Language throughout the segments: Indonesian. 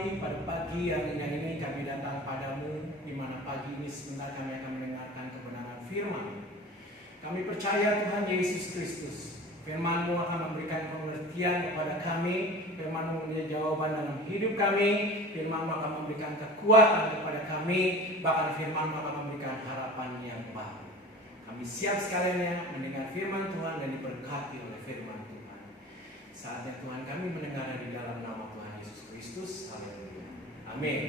surgawi, pada pagi yang indah ini kami datang padamu, di mana pagi ini sebentar kami akan mendengarkan kebenaran firman. Kami percaya Tuhan Yesus Kristus, firman-Mu akan memberikan pengertian kepada kami, firman-Mu menjadi jawaban dalam hidup kami, firman-Mu akan memberikan kekuatan kepada kami, bahkan firman-Mu akan memberikan harapan yang baru. Kami siap sekalian mendengar firman Tuhan dan diberkati oleh firman Tuhan. Saatnya Tuhan kami mendengar di dalam nama Tuhan Yesus Kristus. Haleluya. Amin.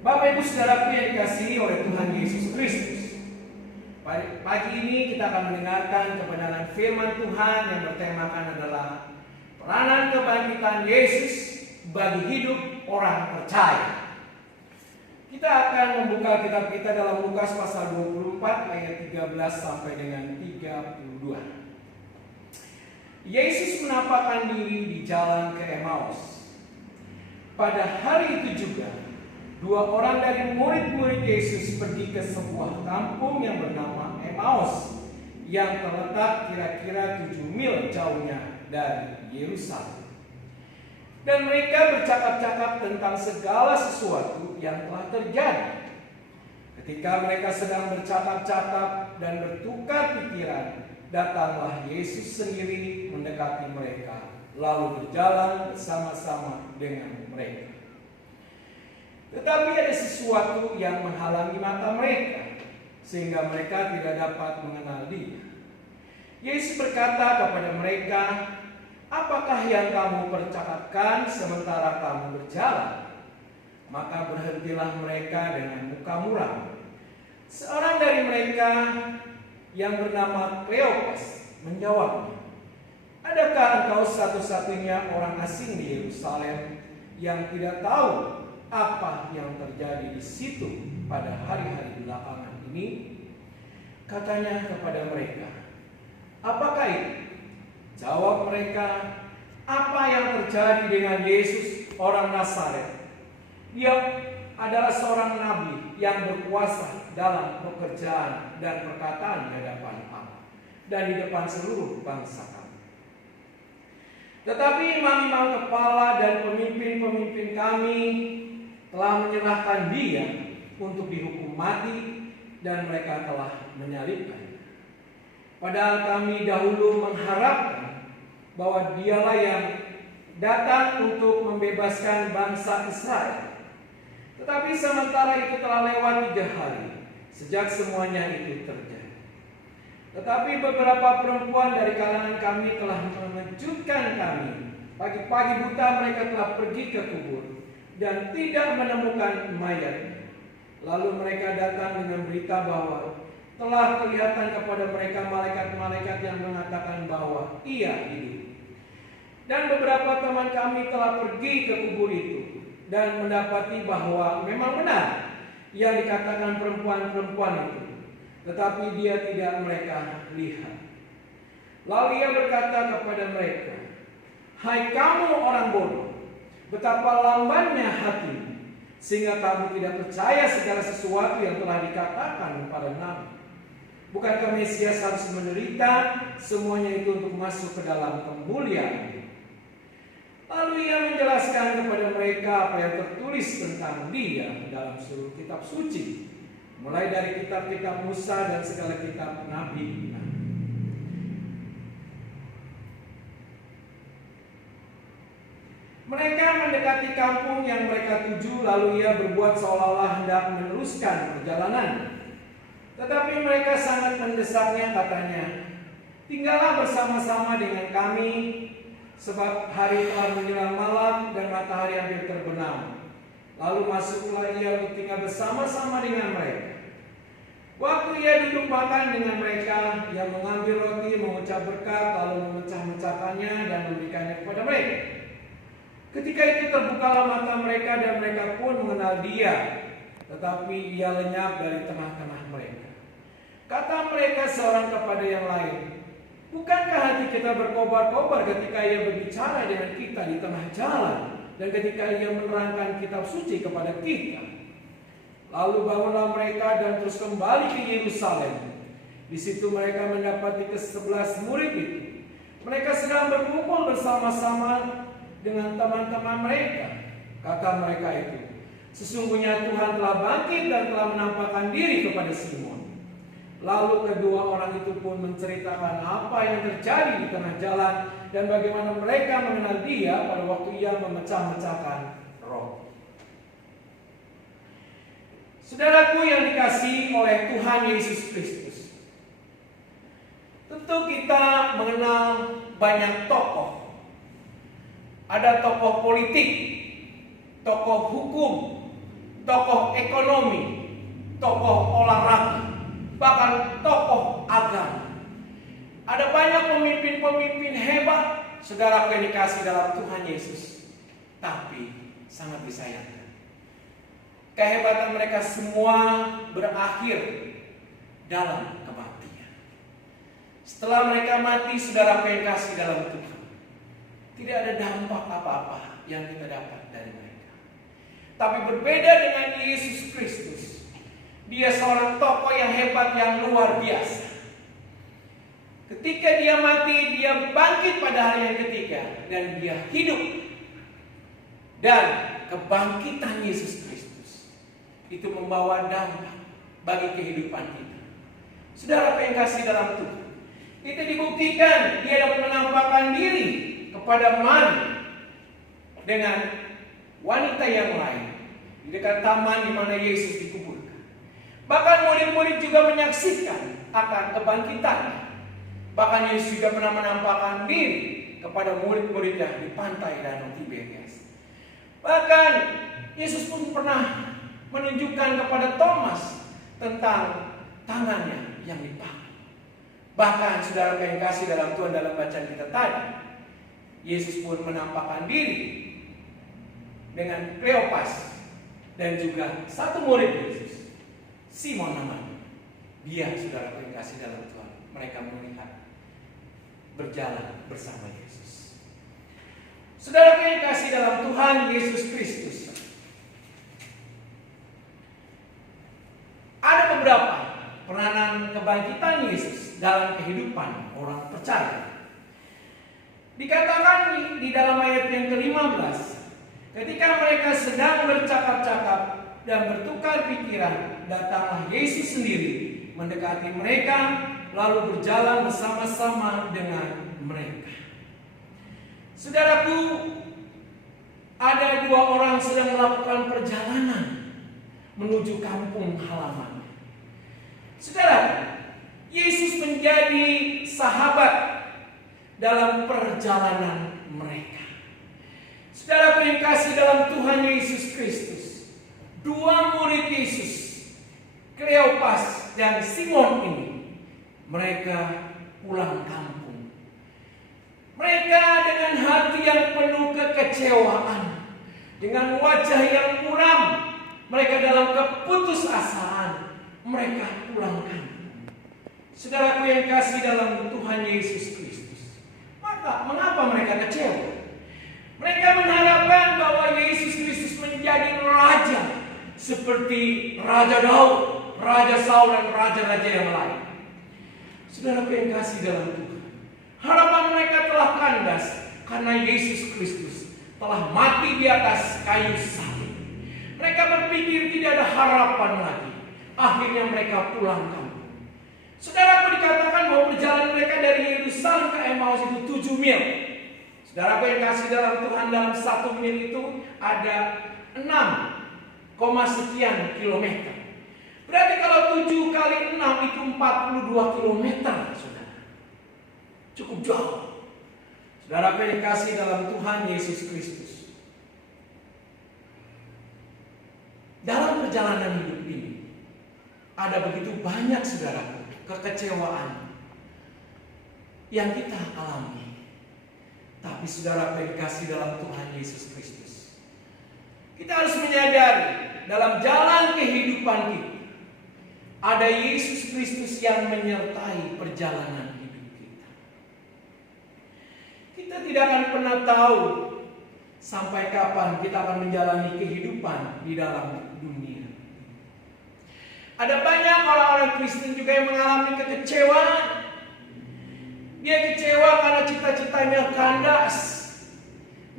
Bapak Ibu Saudaraku yang dikasihi oleh Tuhan Yesus Kristus, pagi ini kita akan mendengarkan kebenaran firman Tuhan yang bertemakan adalah peranan kebangkitan Yesus bagi hidup orang percaya. Kita akan membuka kitab kita dalam Lukas pasal 24 ayat 13 sampai dengan 32. Yesus menampakkan diri di jalan ke Emmaus. Pada hari itu juga, dua orang dari murid-murid Yesus pergi ke sebuah kampung yang bernama Emmaus, yang terletak kira-kira 7 mil jauhnya dari Yerusalem. Dan mereka bercakap-cakap tentang segala sesuatu yang telah terjadi. Ketika mereka sedang bercakap-cakap dan bertukar pikiran, datanglah Yesus sendiri mendekati mereka, lalu berjalan bersama-sama dengan mereka. Tetapi ada sesuatu yang menghalangi mata mereka, sehingga mereka tidak dapat mengenal Dia. Yesus berkata kepada mereka, "Apakah yang kamu percakapkan sementara kamu berjalan?" Maka berhentilah mereka dengan muka muram. Seorang dari mereka yang bernama Kleopas menjawabnya, "Adakah engkau satu-satunya orang asing di Yerusalem yang tidak tahu apa yang terjadi di situ pada hari-hari belakangan ini?" Katanya kepada mereka, "Apakah itu?" Jawab mereka, "Apa yang terjadi dengan Yesus orang Nazaret? Dia adalah seorang nabi yang berkuasa dalam pekerjaan dan perkataan di hadapan Allah dan di depan seluruh bangsa kami. Tetapi imam-imam kepala dan pemimpin-pemimpin kami telah menyerahkan Dia untuk dihukum mati dan mereka telah menyalibkannya. Padahal kami dahulu mengharapkan bahwa Dialah yang datang untuk membebaskan bangsa Israel. Tetapi sementara itu telah lewat 3 hari sejak semuanya itu terjadi. Tetapi beberapa perempuan dari kalangan kami telah mengejutkan kami. Pagi-pagi buta mereka telah pergi ke kubur dan tidak menemukan mayatnya. Lalu mereka datang dengan berita bahwa telah kelihatan kepada mereka malaikat-malaikat yang mengatakan bahwa Ia hidup. Dan beberapa teman kami telah pergi ke kubur itu dan mendapati bahwa memang benar yang dikatakan perempuan-perempuan itu, tetapi Dia tidak mereka lihat. Lalu Ia berkata kepada mereka, "Hai kamu orang bodoh, betapa lambannya hatimu, sehingga kamu tidak percaya segala sesuatu yang telah dikatakan kepada nabi. Bukankah Mesias harus menderita semuanya itu untuk masuk ke dalam kemuliaan?" Lalu Ia menjelaskan kepada mereka apa yang tertulis tentang Dia dalam seluruh kitab suci, mulai dari kitab-kitab Musa dan segala kitab nabi. Mereka mendekati kampung yang mereka tuju, lalu Ia berbuat seolah-olah hendak meneruskan perjalanan. Tetapi mereka sangat mendesaknya, katanya, "Tinggallah bersama-sama dengan kami, sebab hari telah menjelang malam dan matahari hampir terbenam." Lalu masuklah Ia untuk tinggal bersama-sama dengan mereka. Waktu Ia duduk makan dengan mereka, Ia mengambil roti, mengucap berkat, lalu memecah-mecahkannya dan memberikannya kepada mereka. Ketika itu terbukalah mata mereka dan mereka pun mengenal Dia, tetapi Ia lenyap dari tengah-tengah mereka. Kata mereka seorang kepada yang lain, "Bukankah hati kita berkobar-kobar ketika Ia berbicara dengan kita di tengah jalan dan ketika Ia menerangkan kitab suci kepada kita?" Lalu bangunlah mereka dan terus kembali ke Yerusalem. Di situ mereka mendapati ke-11 murid itu. Mereka sedang berkumpul bersama-sama dengan teman-teman mereka. Kata mereka itu, sesungguhnya Tuhan telah bangkit dan telah menampakkan diri kepada Simon. Lalu kedua orang itu pun menceritakan apa yang terjadi di tengah jalan dan bagaimana mereka mengenal dia pada waktu ia memecah-mecahkan roti. Saudaraku yang dikasihi oleh Tuhan Yesus Kristus, tentu kita mengenal banyak tokoh. Ada tokoh politik, tokoh hukum, tokoh ekonomi, tokoh olahraga, bahkan tokoh agama. Ada banyak pemimpin-pemimpin hebat, saudara yang dikasih dalam Tuhan Yesus. Tapi sangat disayangkan, kehebatan mereka semua berakhir dalam kematian. Setelah mereka mati, saudara yang kasih dalam Tuhan, tidak ada dampak apa-apa yang kita dapat dari mereka. Tapi berbeda dengan Yesus Kristus, dia seorang tokoh yang hebat, yang luar biasa. Ketika dia mati, dia bangkit pada hari yang ketiga dan dia hidup. Dan kebangkitan Yesus Kristus itu membawa dampak bagi kehidupan kita. Saudara yang kasih dalam Tuhan, itu dibuktikan dia dapat menampakkan diri kepada Man dengan wanita yang lain di dekat taman di mana Yesus dikuburkan. Bahkan murid-murid juga menyaksikan akan kebangkitannya. Bahkan Yesus juga pernah menampakkan diri kepada murid-muridnya di pantai Danau Tiberias. Bahkan Yesus pun pernah menunjukkan kepada Thomas tentang tangannya yang dipakai. Bahkan saudara yang kasih dalam Tuhan, dalam bacaan kita tadi, Yesus pun menampakkan diri dengan Kleopas dan juga satu murid Yesus, Simon namanya. Dia saudara yang kasih dalam Tuhan, mereka melihat berjalan bersama Yesus. Saudara yang kasih dalam Tuhan Yesus Kristus, ada beberapa peranan kebangkitan Yesus dalam kehidupan orang percaya. Dikatakan di dalam ayat yang ke-15, ketika mereka sedang bercakap-cakap dan bertukar pikiran, datanglah Yesus sendiri mendekati mereka, lalu berjalan bersama-sama dengan mereka. Saudaraku, ada dua orang sedang melakukan perjalanan menuju kampung halaman. Saudara, Yesus menjadi sahabat dalam perjalanan mereka. Saudara yang kasih dalam Tuhan Yesus Kristus, dua murid Yesus, Kleopas dan Simon ini, mereka pulang kampung. Mereka dengan hati yang penuh kekecewaan, dengan wajah yang muram, mereka dalam keputusasaan, mereka pulang kampung. Saudaraku yang kasih dalam Tuhan Yesus Kristus, mengapa mereka kecewa? Mereka mengharapkan bahwa Yesus Kristus menjadi raja seperti Raja Daud, Raja Saul dan raja-raja yang lain. Saudara yang kasih dalam Tuhan, harapan mereka telah kandas karena Yesus Kristus telah mati di atas kayu salib. Mereka berpikir tidak ada harapan lagi. Akhirnya mereka pulang kampung. Saudaraku, dikatakan bahwa perjalanan mereka dari Yerusalem ke Emmaus itu 7 mil. Saudaraku yang kasih dalam Tuhan, dalam 1 mil itu ada 6, sekian kilometer. Berarti kalau 7 kali 6 itu 42 kilometer, saudara. Cukup jauh. Saudara yang dikasih dalam Tuhan Yesus Kristus, dalam perjalanan hidup ini ada begitu banyak, saudara, kekecewaan yang kita alami. Tapi saudara yang dikasih dalam Tuhan Yesus Kristus, kita harus menyadari dalam jalan kehidupan kita ada Yesus Kristus yang menyertai perjalanan hidup kita. Kita tidak akan pernah tahu sampai kapan kita akan menjalani kehidupan di dalam dunia. Ada banyak orang-orang Kristen juga yang mengalami kekecewaan. Dia kecewa karena cita-citanya kandas.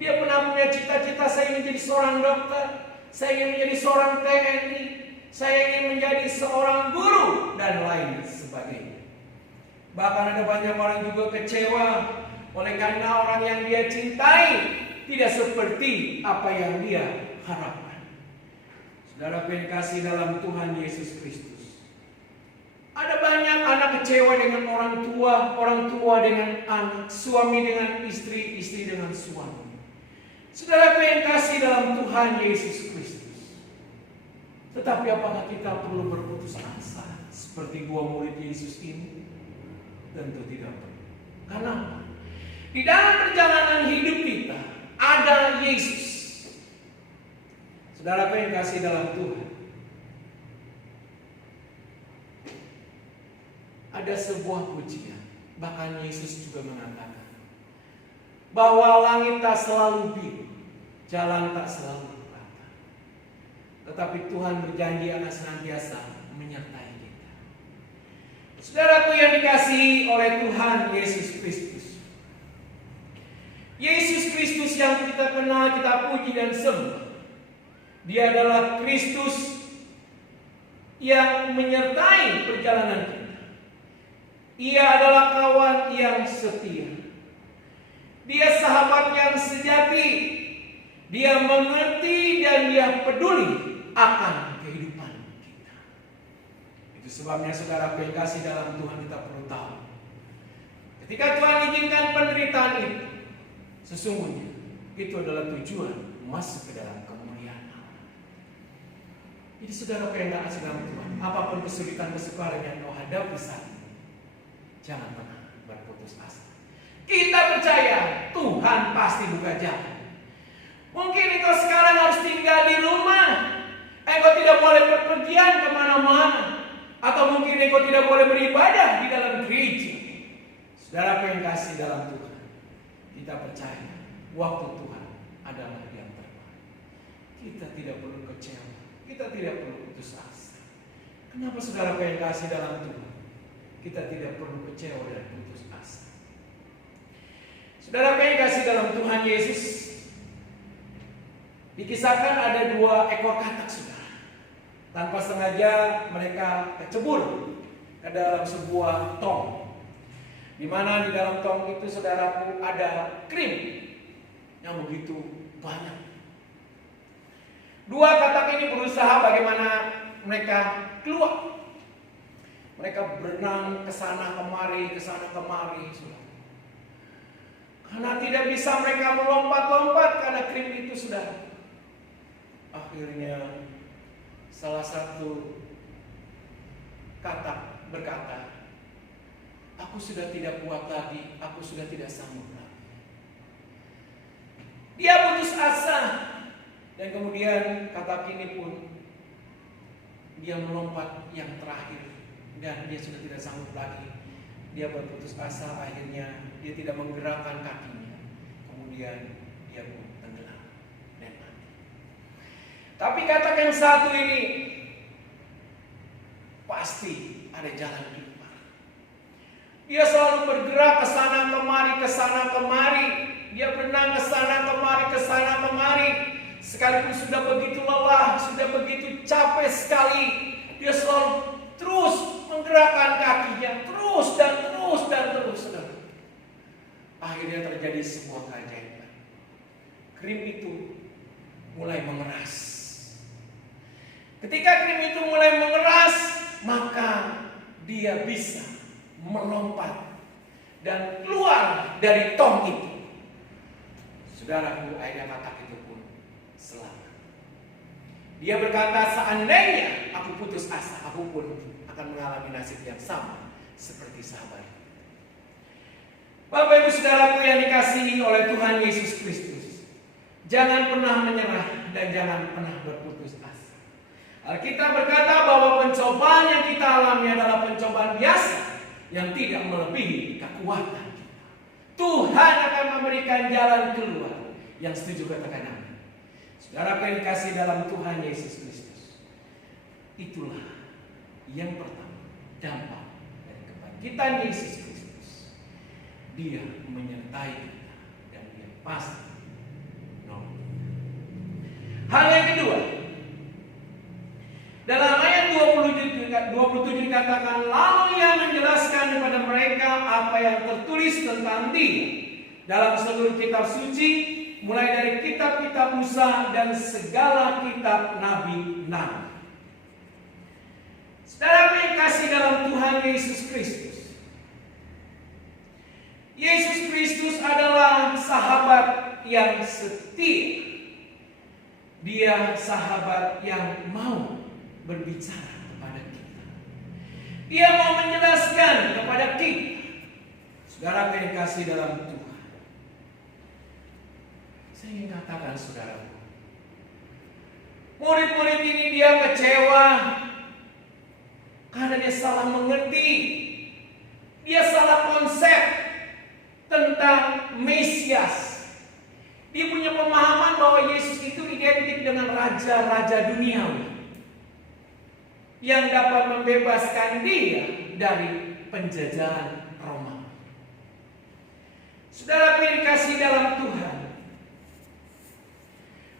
Dia pernah punya cita-cita, saya ingin jadi seorang dokter, saya ingin menjadi seorang TNI, saya ingin menjadi seorang guru, dan lain sebagainya. Bahkan ada banyak orang juga kecewa oleh karena orang yang dia cintai tidak seperti apa yang dia harapkan. Saudara yang kasih dalam Tuhan Yesus Kristus, ada banyak anak kecewa dengan orang tua dengan anak, suami dengan istri, istri dengan suami. Saudara yang kasih dalam Tuhan Yesus Kristus, tetapi apakah kita perlu berputus asa seperti dua murid Yesus ini? Tentu tidak perlu. Karena di dalam perjalanan hidup kita ada Yesus. Saudara yang kasih dalam Tuhan, ada sebuah pujian, bahkan Yesus juga mengatakan bahwa langit tak selalu biru, jalan tak selalu rata, tetapi Tuhan berjanji akan senantiasa menyertai kita. Saudaraku yang dikasihi oleh Tuhan Yesus Kristus, Yesus Kristus yang kita kenal, kita puji dan sembah, Dia adalah Kristus yang menyertai perjalanan kita. Ia adalah kawan yang setia. Dia sahabat yang sejati. Dia mengerti dan dia peduli akan kehidupan kita. Itu sebabnya saudara yang kasih dalam Tuhan, kita perlu tahu, ketika Tuhan izinkan penderitaan itu, sesungguhnya itu adalah tujuan masuk ke dalam kemuliaan Allah. Jadi saudara yang kasih dalam Tuhan, apapun kesulitan-kesukaran yang kau hadapi saat ini, jangan pernah berputus asa. Kita percaya Tuhan pasti buka jalan. Mungkin engkau sekarang harus tinggal di rumah, engkau tidak boleh berpergian kemana-mana, atau mungkin engkau tidak boleh beribadah di dalam gereja. Saudara yang kasih dalam Tuhan, kita percaya waktu Tuhan adalah yang terbaik. Kita tidak perlu kecewa, kita tidak perlu putus asa. Kenapa saudara yang kasih dalam Tuhan, kita tidak perlu kecewa dan putus asa? Saudara yang kasih dalam Tuhan Yesus, dikisahkan ada 2 ekor katak saudara. Tanpa sengaja mereka kecebur ke dalam sebuah tong, di mana di dalam tong itu saudaraku ada krim yang begitu banyak. 2 katak ini berusaha bagaimana mereka keluar. Mereka berenang ke sana kemari, saudara. Karena tidak bisa mereka melompat-lompat karena krim itu sudah. Akhirnya salah satu katak berkata, "Aku sudah tidak kuat lagi, aku sudah tidak sanggup lagi." Dia putus asa, dan kemudian katak ini pun dia melompat yang terakhir, dan dia sudah tidak sanggup lagi. Dia berputus asa, akhirnya dia tidak menggerakkan kakinya. Kemudian dia pun tenggelam dan mati. Tapi katak yang satu ini pasti ada jalan keluar. Dia selalu bergerak ke sana kemari. Dia berenang ke sana kemari. Sekalipun sudah begitu lelah, sudah begitu capek sekali, dia selalu terus menggerakkan kakinya, terus. Akhirnya terjadi sebuah keajaiban. Krim itu mulai mengeras. Ketika krim itu mulai mengeras, maka dia bisa melompat dan keluar dari tong itu. Saudaraku, akhirnya katak itu pun selamat. Dia berkata, seandainya aku putus asa, aku pun akan mengalami nasib yang sama seperti sahabat. Bapak Ibu Saudaraku yang dikasihi oleh Tuhan Yesus Kristus, jangan pernah menyerah dan jangan pernah berputus asa. Alkitab berkata bahwa pencobaan yang kita alami adalah pencobaan biasa yang tidak melebihi kekuatan kita. Tuhan akan memberikan jalan keluar. Yang setuju katakan amin. Saudara yang dikasihi dalam Tuhan Yesus Kristus, itulah yang pertama dampak dari kebangkitan Yesus Kristus. Dia menyertai kita dan dia pasti Hal yang kedua, dalam ayat 27 dikatakan, lalu ia menjelaskan kepada mereka apa yang tertulis tentang dia dalam seluruh kitab suci, mulai dari kitab-kitab Musa dan segala kitab nabi-nabi. Saudara yang kasih dalam Tuhan Yesus Kristus, Yesus Kristus adalah sahabat yang setia. Dia sahabat yang mau berbicara kepada kita. Dia mau menjelaskan kepada kita. Saudara yang kasih dalam Tuhan, saya ingin katakan saudara, murid-murid ini dia kecewa karena dia salah mengerti, dia salah konsep tentang Mesias. Dia punya pemahaman bahwa Yesus itu identik dengan raja-raja duniawi yang dapat membebaskan dia dari penjajahan Roma. Saudara yang dikasihi dalam Tuhan,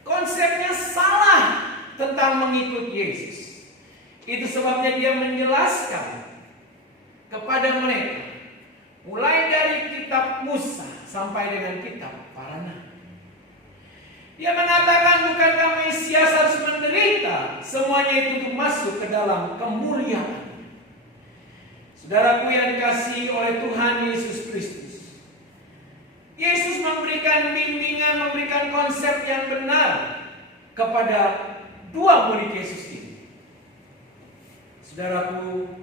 konsepnya salah tentang mengikut Yesus. Itu sebabnya dia menjelaskan kepada mereka, mulai dari kitab Musa sampai dengan kitab para nabi. Dia mengatakan, bukankah Mesias harus menderita? Semuanya itu untuk masuk ke dalam kemuliaan. Saudaraku yang dikasihi oleh Tuhan Yesus Kristus, Yesus memberikan bimbingan, memberikan konsep yang benar kepada dua murid Yesus ini. Saudaraku,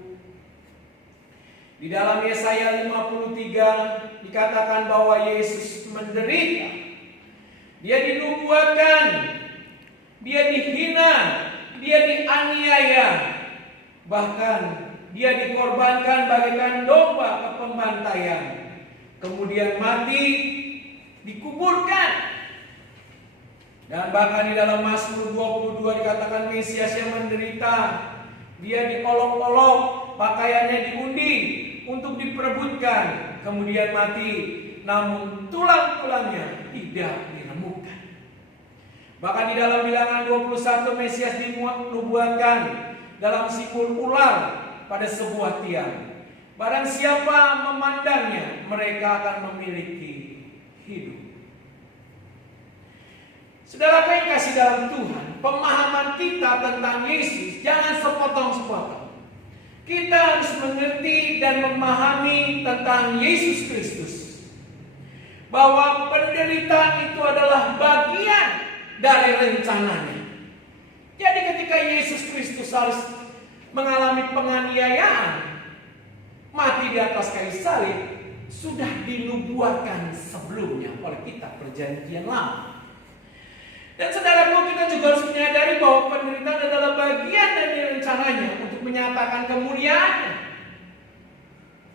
di dalam Yesaya 53 dikatakan bahwa Yesus menderita. Dia dinubuatkan, dia dihina, dia dianiaya, bahkan dia dikorbankan bagaikan domba ke pembantaian, kemudian mati, dikuburkan. Dan bahkan di dalam Mazmur 22 dikatakan Mesias yang menderita, dia diolok-olok, pakaiannya diundi untuk diperebutkan, kemudian mati, namun tulang-tulangnya tidak diremukan. Bahkan di dalam Bilangan 21 Mesias dinubuatkan dalam simbol ular pada sebuah tiang. Barang siapa memandangnya, mereka akan memiliki hidup. Saudara yang kasih dalam Tuhan, pemahaman kita tentang Yesus jangan sepotong-sepotong. Kita harus mengerti dan memahami tentang Yesus Kristus, bahwa penderitaan itu adalah bagian dari rencananya. Jadi ketika Yesus Kristus harus mengalami penganiayaan, mati di atas kayu salib, sudah dinubuatkan sebelumnya oleh kitab perjanjian lama. Dan saudaraku, kita juga harus menyadari bahwa penderitaan adalah bagian dari rencananya untuk menyatakan kemuliaannya.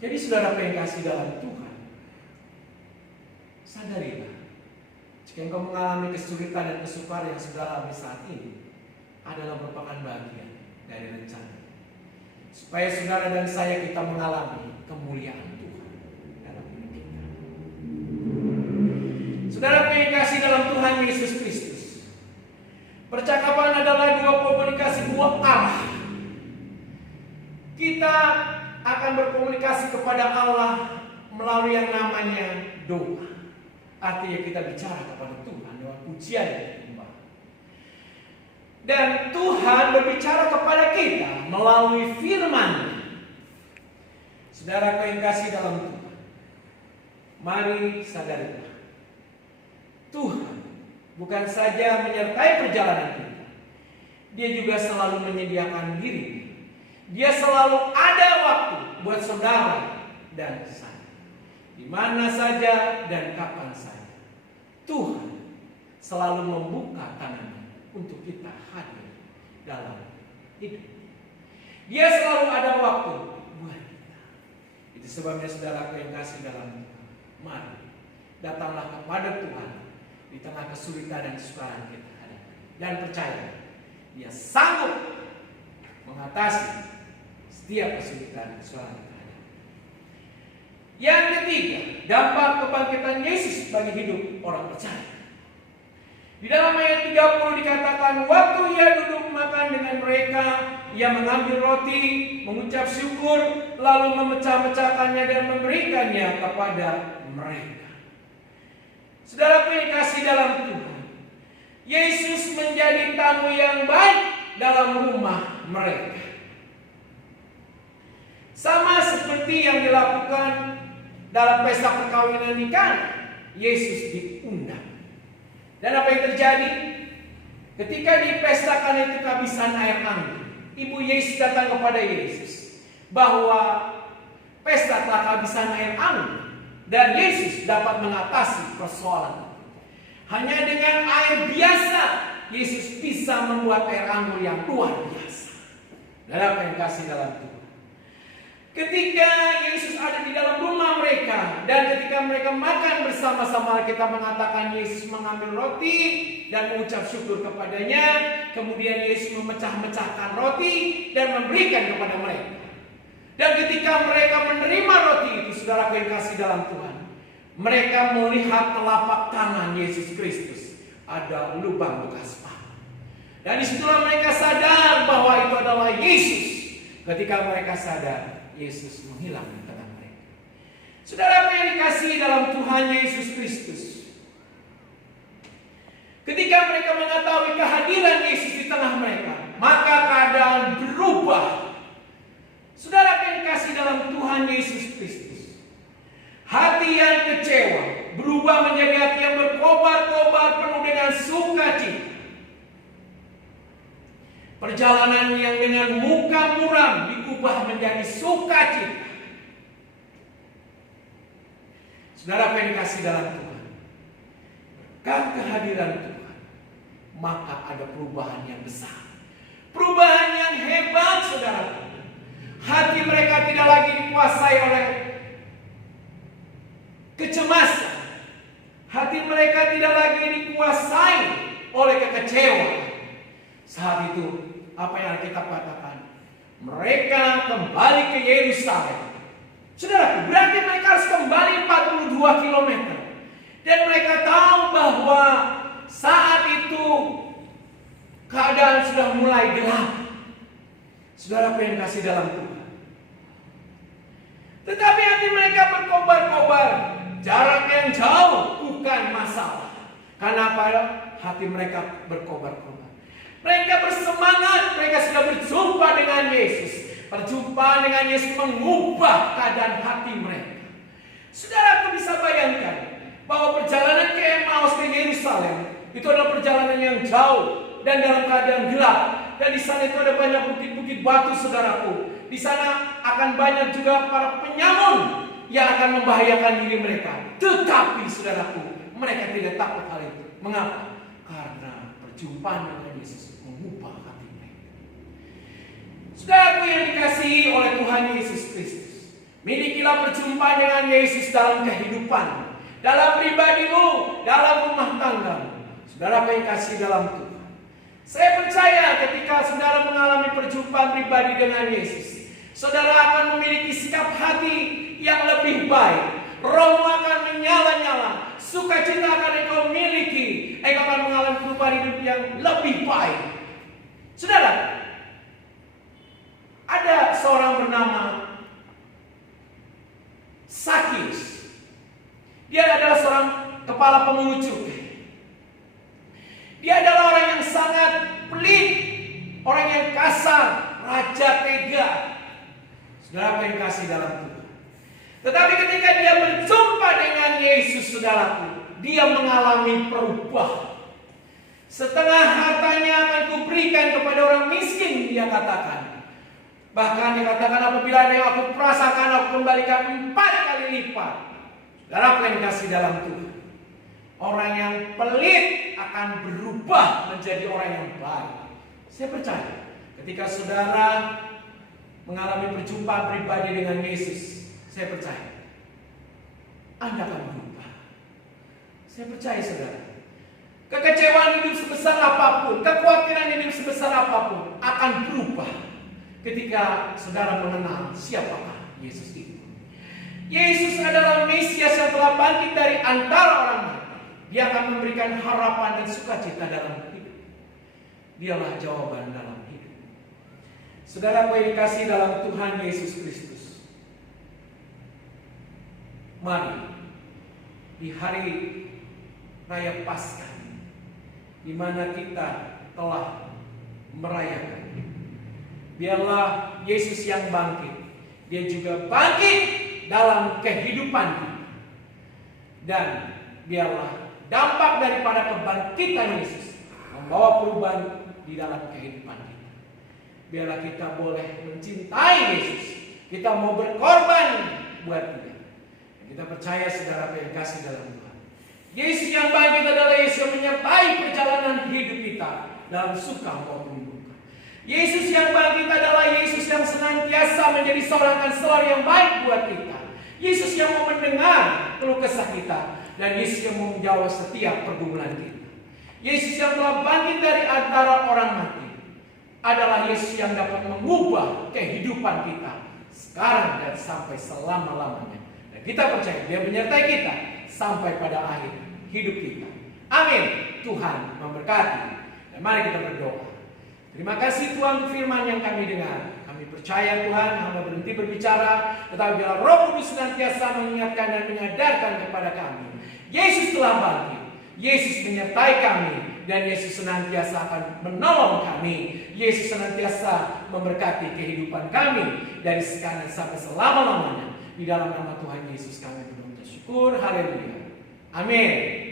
Jadi saudara yang kasih dalam Tuhan, sadarilah, jika engkau mengalami kesulitan dan kesukaran yang saudara alami saat ini, adalah merupakan bagian dari rencana, supaya saudara dan saya kita mengalami kemuliaan Tuhan dalam hidup kita. Saudara yang kasih dalam Tuhan Yesus Kristus, percakapan adalah dua komunikasi dua arah. Kita akan berkomunikasi kepada Allah melalui yang namanya doa. Artinya kita bicara kepada Tuhan lewat pujian dan penyembahan. Dan Tuhan berbicara kepada kita melalui firman-Nya. Saudara yang kasih dalam Tuhan, mari sadarilah, Tuhan bukan saja menyertai perjalanan kita, Dia juga selalu menyediakan diri. Dia selalu ada waktu buat saudara dan saya. Di mana saja dan kapan saja, Tuhan selalu membuka tangannya untuk kita hadir dalam hidup. Dia selalu ada waktu buat kita. Itu sebabnya saudara yang kasih dalam Tuhan, mari datanglah kepada Tuhan di tengah kesulitan dan kesukaran kita hadapi, dan percaya Dia sanggup mengatasi setiap kesulitan dan kesukaran kita. Yang ketiga, dampak kebangkitan Yesus bagi hidup orang percaya. Di dalam ayat 30 dikatakan dikatakan waktu ia duduk makan dengan mereka, ia mengambil roti, mengucap syukur, lalu memecah-mecahkannya dan memberikannya kepada mereka. Saudaraku yang kasih dalam Tuhan, Yesus menjadi tamu yang baik dalam rumah mereka. Sama seperti yang dilakukan dalam pesta perkawinan di Kana, Yesus diundang. Dan apa yang terjadi? Ketika dipestakan itu kehabisan air anggur, Ibu Yesus datang kepada Yesus bahwa pesta telah kehabisan air anggur dan Yesus dapat mengatasi persoalan. Hanya dengan air biasa Yesus bisa membuat air anggur yang luar biasa. Dan apa yang kasih dalam Tuhan? Ketika Yesus ada di dalam rumah mereka dan ketika mereka makan bersama-sama, kita mengatakan Yesus mengambil roti dan mengucap syukur kepadanya. Kemudian Yesus memecah-mecahkan roti dan memberikan kepada mereka. Dan ketika mereka menerima roti itu, saudara yang kasih dalam Tuhan, mereka melihat telapak tangan Yesus Kristus ada lubang bekas panah. Dan disitulah mereka sadar bahwa itu adalah Yesus. Ketika mereka sadar, Yesus menghilang di tengah mereka. Saudara yang dikasihi dalam Tuhan Yesus Kristus, ketika mereka mengetahui kehadiran Yesus di tengah mereka, maka keadaan berubah. Saudara yang dikasihi dalam Tuhan Yesus Kristus, hati yang kecewa berubah menjadi hati yang berkobar-kobar penuh dengan sukacita. Perjalanan yang dengan muka muram diubah menjadi sukacita. Saudara yang dikasih dalam Tuhan, berkat kehadiran Tuhan, maka ada perubahan yang besar, perubahan yang hebat, saudara. Hati mereka tidak lagi dikuasai oleh kecemasan, hati mereka tidak lagi dikuasai oleh kekecewaan. Saat itu, apa yang kita katakan? Mereka kembali ke Yerusalem. Saudara, berarti mereka harus kembali 42 km. Dan mereka tahu bahwa saat itu keadaan sudah mulai gelap. Saudara yang kasih dalam Tuhan. Tetapi hati mereka berkobar-kobar. Jarak yang jauh bukan masalah. Karena apa? Hati mereka berkobar-kobar. Mereka bersemangat, mereka sudah berjumpa dengan Yesus. Perjumpaan dengan Yesus mengubah keadaan hati mereka. Saudara, aku bisa bayangkan bahwa perjalanan ke Emmaus ke Yerusalem itu adalah perjalanan yang jauh dan dalam keadaan gelap. Dan di sana itu ada banyak bukit-bukit batu, saudaraku. Di sana akan banyak juga para penyamun yang akan membahayakan diri mereka. Tetapi, saudaraku, mereka tidak takut hal itu. Mengapa? Karena perjumpaan dengan Yesus mengubah hati mereka. Saudaraku yang dikasihi oleh Tuhan Yesus Kristus, milikilah perjumpaan dengan Yesus dalam kehidupan, dalam pribadimu, dalam rumah tanggamu. Saudara yang kasih dalam Tuhan, saya percaya ketika saudara mengalami perjumpaan pribadi dengan Yesus, saudara akan memiliki sikap hati yang lebih baik. Rohmu akan menyala-nyala, sukacita akan engkau miliki, engkau akan mengalami perubahan hidup yang lebih baik. Saudara, ada seorang bernama Sakius. Dia adalah seorang kepala pemungut cukai. Dia adalah orang yang sangat pelit, orang yang kasar, raja tega. Saudara yang kasih dalam Tuhan. Tetapi ketika dia berjumpa dengan Yesus, saudaraku, dia mengalami perubahan. Setengah hartanya akan kuberikan kepada orang miskin, dia katakan. Bahkan dikatakan apabila ada yang aku perasakan, aku kembalikan 4 kali lipat. Saudara yang kasih dalam Tuhan, orang yang pelit akan berubah menjadi orang yang baik. Saya percaya ketika saudara mengalami perjumpaan pribadi dengan Yesus, saya percaya Anda akan berubah. Saya percaya saudara, kekecewaan hidup sebesar apapun, kekhawatiran hidup sebesar apapun akan berubah ketika saudara mengenal siapakah Yesus itu. Yesus adalah Mesias yang telah bangkit dari antara orang mati. Dia akan memberikan harapan dan sukacita dalam hidup. Dialah jawaban dalam hidup. Saudara yang dikasihi dalam Tuhan Yesus Kristus, mari di hari Raya Paskah, di mana kita telah merayakan, biarlah Yesus yang bangkit, dia juga bangkit dalam kehidupan kita. Dan biarlah dampak daripada kebangkitan Yesus membawa perubahan di dalam kehidupan kita. Biarlah kita boleh mencintai Yesus, kita mau berkorban buat dia. Kita percaya saudara yang kasih dalam Tuhan, Yesus yang bangkit adalah Yesus yang menyertai perjalanan hidup kita dalam suka maupun duka. Yesus yang bangkit adalah Yesus yang senantiasa menjadi seorang konselor yang baik buat kita. Yesus yang mau mendengar keluh kesah kita, dan Yesus yang mau menjawab setiap pergumulan kita. Yesus yang telah bangkit dari antara orang mati adalah Yesus yang dapat mengubah kehidupan kita sekarang dan sampai selama-lamanya. Dan kita percaya dia menyertai kita sampai pada akhir hidup kita. Amin. Tuhan memberkati. Dan mari kita berdoa. Terima kasih Tuhan firman yang kami dengar. Kami percaya Tuhan hamba berhenti berbicara, tetapi biarlah Roh Kudus senantiasa mengingatkan dan menyadarkan kepada kami. Yesus telah bangkit. Yesus menyertai kami. Dan Yesus senantiasa akan menolong kami. Yesus senantiasa memberkati kehidupan kami dari sekarang sampai selama-lamanya. Di dalam nama Tuhan Yesus kami berdoa syukur. Haleluya. Amin.